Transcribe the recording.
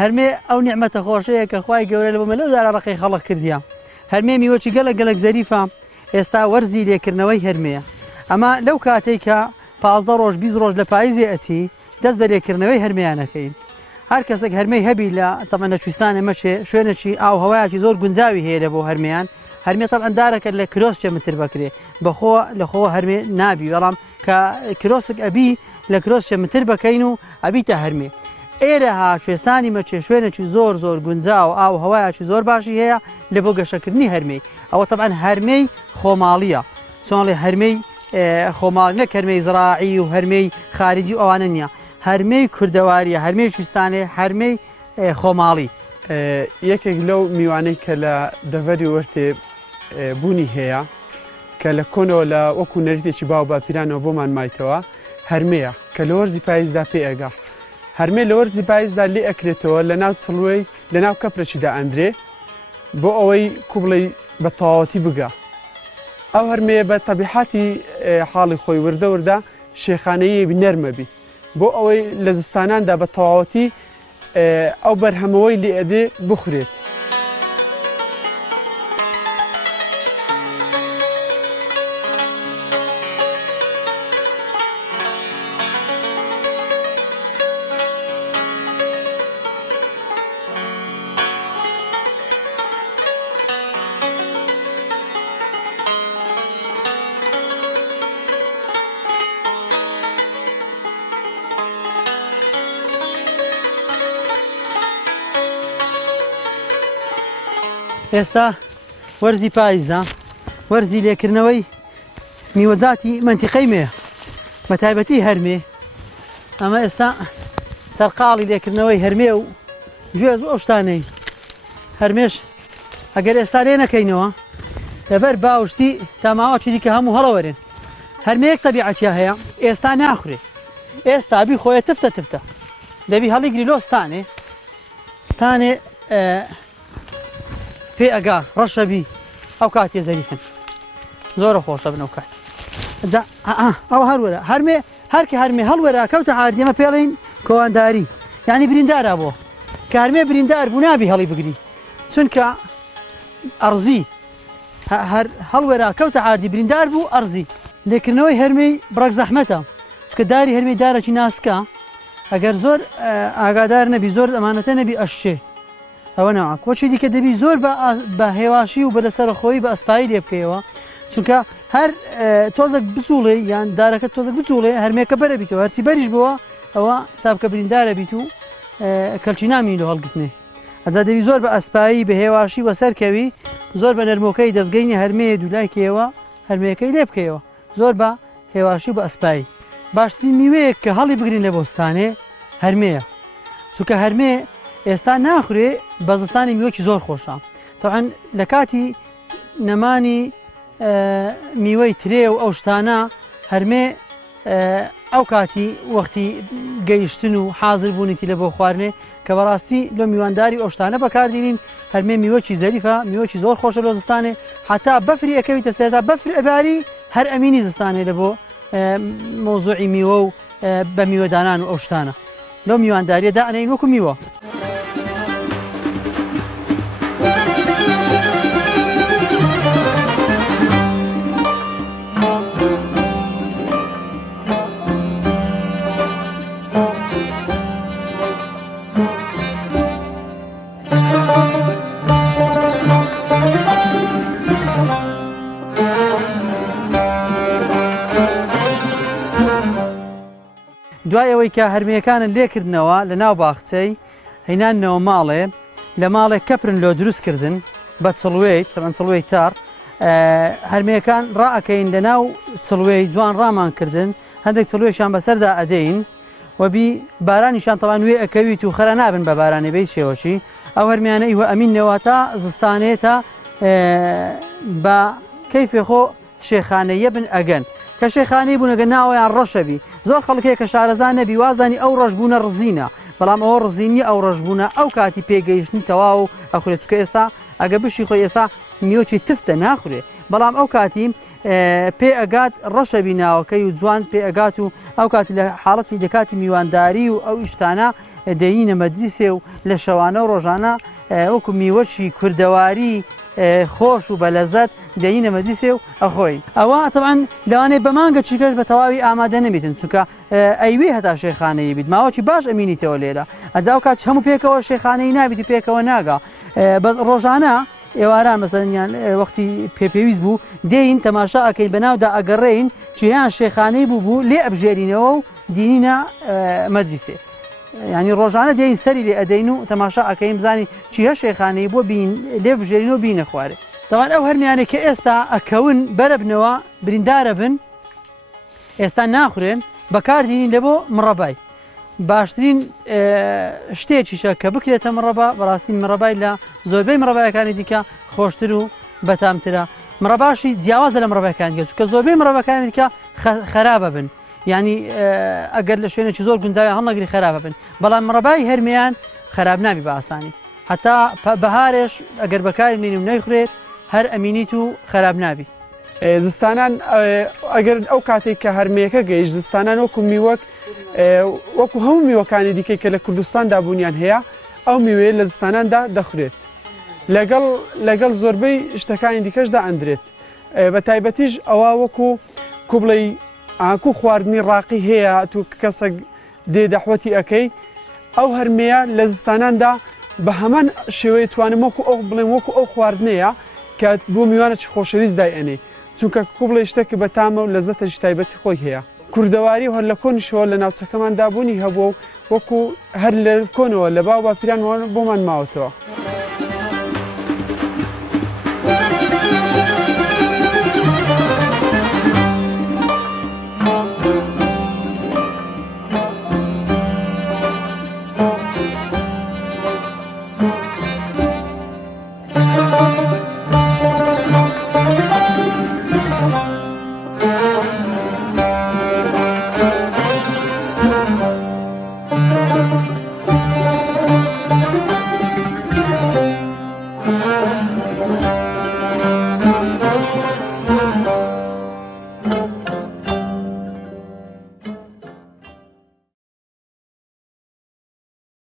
هەرمێ ئەو نیعمەتە خۆشەیە کە خوای گەورە لە بۆمە لەو دارەڕقەی خەڵق کردیە هەرمێ میوەکی گەلک زەریفە ئێستا وەرزی لێکردنەوەی هەرمەیە ئەمە لەو کاتێک کە 15 ڕۆژ 20 ڕۆژ لە پاییزێ ئەچی دەست بە لێکردنەوەی هەرمەیانەکەین هەر کەسێک هەرمەی هەبی لە تەمەن لە کوێستانێ مەچێ شوێنێکی ئاو هەوایەکی زۆر گونجاوی هەیە لە بۆ هەرمەیان هەرمێ تەبعەن دارەکە لە کرۆس چێمتر بکرێ بەخۆ لەخۆ هەرمێ نابی بەڵام کە کرۆسک ئەبی لە کرۆس چێمتر بکەین و ئەبیتە هەرمێ ئێرەها کوێستانی مەچێ شوێنێکی زۆر گونجاو ئاو هەوایەکی زۆر باشی هەیە لە بۆ گەشەکردنی هەرمەی ئەوە تەبعەن هەرمەی خۆماڵیە چۆنڵێ هەرمەی خۆماڵی نەک هەرمەی زراعی و هەرمەی خارجی ئەوانە نییە هەرمەی کوردەواریە هەرمەی کوێستانێ هەرمەی خۆماڵی یەکێک لەو میوانەی کە لە دەڤەری وەرتێ بوونی هەیە کە لە کۆنەوە لە وەکو نەریتێکی باو باپیرانەوە بۆمان مایتەوە هەرمەیە کە لە وەرزی پاییزدا پێ ئەگا هەرمێ لە وەرزی پاییزدا لێ ئەکرێتەوە لە ناو چڵوەی لە ناو کەپرەشیدا ئەندرێ بۆ ئەوەی کوبڵی بە تەواوەتی بگا ئەو هەرمەیە بە تەبیحاتی حاڵی خۆی وردە شێخانەیەکی نەرمەبی بۆ ئەوەی لە زستاناندا بە تەواوەتی ئەو بەرهەمەوەی لێ ئەدێ بخورێت ئێستا وەرزی پاییزە وەرزی لێکردنەوەی میوەجاتی منتیقەی مێ بە تایبەتی هەرمێ ئەمە ئێستا سەرقاڵی لێکردنەوەی هەرمێ و گوێز و ئەو شتانەی هەرمێش ئەگەر ئێستا لێ نەکەینەوە لەبەر باوشتی تاماوەکی دیکە هەموو هەڵەوەرێن هەرمەیەک تەبیعەتیا هەیە ئێستا ناخورێ ئێستا بی خۆیە تفتە دەبی هەڵیگری لۆ ستانێ پێ ئەگا ڕەشەبی ئەو کاتێ زەریفن زۆرە خۆشە بن ئەو کات ئەو هەروەرە هەرمێ هەرکە هەرمێ هەڵوەرە کەوتە عادیەمە پێڵین کۆوەنداری یعنی بریندارە بۆ کە هەرمێ بریندار بوو نابی هەڵی بگری چونکە ئەرزی هەڵوەرە کەوتە عادی بریندار بوو ئەرزی لێکردنەوەی هەرمەی بڕەک زەحمەتە چونکە داری هەرمەی دارێکی ناسکە ئەگەر زۆر ئاگادار نەبی زۆر ئەمانەتە نەبی ئەشێ ئەوە ناوە کۆچی دیکە دەبی زۆر بە هێواشی و بەدەسەرخۆی بە ئەسپایی لێ بکەیەوە چونکە هەر تۆزێک بچوڵێ یان دارەکە تۆزێک بچوڵێ هەرمێکە بەرە بیتەوە هەرچی بەریش بووە ئەوە سابکە بریندارە بیت و کەلچی نامی لە هەڵگرتنێ ئەجا دەبی زۆر بە ئەسپایی بە هێواشی وەسەرکەوی زۆر بە نەرمۆکەی دەستگەینی هەرمەیە دوولایکەوە هەرمەیەکەی لێ بکەیەوە زۆر بە هێواشی و بە ئەسپایی باشترین میوەیەک کە هەڵی بگرین لە بۆستانێ هەرمەیە چونکە هەرمێ ئێستا ناخورێ بە زستانی میوەکی زۆر خۆشە تەعەن لە کاتی نەمانی میوەی ترێ و ئەو شتانە هەرمێ ئەو کاتی وەختی گەیشتن و حازر بوونیتی لە بۆ خواردنێ کە بەڕاستی لە میوانداری ئەو شتانە بەکاردێنین هەرمێ میوەکی زەریفە میوەکی زۆر خۆشە لە زستانێ حتا بەفری ئەکەویتە سەرتا بەفر ئەباری هەر ئەمینی زستانێ لە بۆ مۆزوعی میوە و بە میوەدانان و ئەو شتانە لەو میوانداریەدا ئەنەین وەکو میوە دوای ئەوەی کە هەرمەیەکانن لێکردنەوە لە ناو باخچەی هەینانەوە ماڵێ لە ماڵێک کەپرن لۆ دروستکردن بە چڵوێی تەمەن چڵوێی تار هەرمەیەکان ڕائەکەین لە ناو چڵوێی جوان ڕامان کردن هەندێک چڵوێشان بەسەردا ئەدەین وەبی بارانیشان تەوان وێ ئەکەویت و خەرە نابن بە بارانێ بەی شێوەشی ئەو هەرمیانە ئیوە ئەمینەوە تا زستانێ تا بە کەیفێ خۆ شێخانەیە بن ئەگەن کە شێخانەی بوونەگە ناوەیان ڕەشەبی زۆر خەڵکەیە کە شارەزان نەبی وازانی ئەو ڕەشبوونە ڕزینە بەڵام ئەوە ڕزینی ئەو ڕەشبوونە ئەو کاتی پێگەیشتنی تەواو و ئەخورێت چکە ئێستا ئەگە بشی خۆی ئێستا میوەکی تفتە ناخورێ بەڵام ئەو کاتی پێ ئەگات ڕەشەبی ناوەکەی و جوان پێ ئەگات و ئەو کاتی لە حاڵەتی دەکاتی میوانداری و ئەو ئیشتانە دەینە مەدرسێ و لە شەوانە و ڕۆژانە وەکو میوەشی کوردەواری خۆش و بەلەزەت دەینە مەدرسێ و ئەخۆین ئەوە تەبعاً لەوانەیە بە مانگە چیکەش بە تەواوی ئامادە نەبێتن چونکە ئەیوێ هەتا شێخانەیە بیت ماوەکی باش ئەمینیتەوە لێرە ئەجا و کات هەموو پێکەوە شێخانەی نابیت پێکەوە ناگا بەس ڕۆژانە ئێواران مەسەرنیان وەختی پێویست بوو دێین تەماشا ئەەکەین بەناودا ئەگەڕێین چیان شێخانەی بوو لێ ئەبژێرینەوە و دینینە مەدرسێ ینی ڕۆژانە دێین سەری لێ ئەدەین و تەماشا ئەەکەین بزانین چیە شێخانەی بۆ لێ بژێرینەوە بینە خوارێ دەوان ئەو هەرمیانێک کە ئێستا ئەکەون بەرەبنەوە بریندارە بن ئێستا ناخورێن بەکاردینین لە بۆ مڕەبای باشترین شتێکیشە کە بکرێتە مڕەبا بەڕاستی مڕەبای لە زۆربەی مڕەبایەکانی دیکە خۆشتر و بەتامترە مڕەباشی جیاوازە لە مڕەبەکان گەت کە زۆربەی مڕەبەکانی دیکە خراپە بن ینی ئەگەر لە شوێنێکی زۆر گونجاوی هەڵنەگری خراپە بن بەڵام مڕەبای هەرمیان خراپ نابی بە ئاسانی حتا بەهارێش ئەگەر بەکاری بنین و نەیخورێت هەر ئەمینیت و خراپ نابی زستانان ئەگەر ئەو کاتێک کە هەرمەیەکە گەیشت زستانان وەکو میوەک وەکو هەموو میوەکانی دیکەی کە لە کوردستاندا بوونیان هەیە ئەو میوێ لە زستاناندا دەخورێت لەگەڵ زۆربەی شتەکانی دیکەشدا ئەندرێت بە تایبەتیش ئەوە وەکو کوبڵی ئاکو خواردنی ڕاقی هەیە تو کەسێک دێ دەحوەتی ئەەکەی ئەو هەرمەیە لە زستاناندا بە هەمان شێوەیە توانم وەکو ئەو بڵێم وەکو ئەو خواردنەیە کە بۆ میوانە خۆشەویست دایئەنێ چونکە کوبڵی شتێکی بەتامە و لەزەتەش تایبەتی خۆی هەیە کوردەواری و هەر لە کۆنیشەوە لە ناوچەکەمان دابوونی هەبوو و وەکو هەر لە کۆنەوە لە باو باپیران بۆمان ماوەتەوە.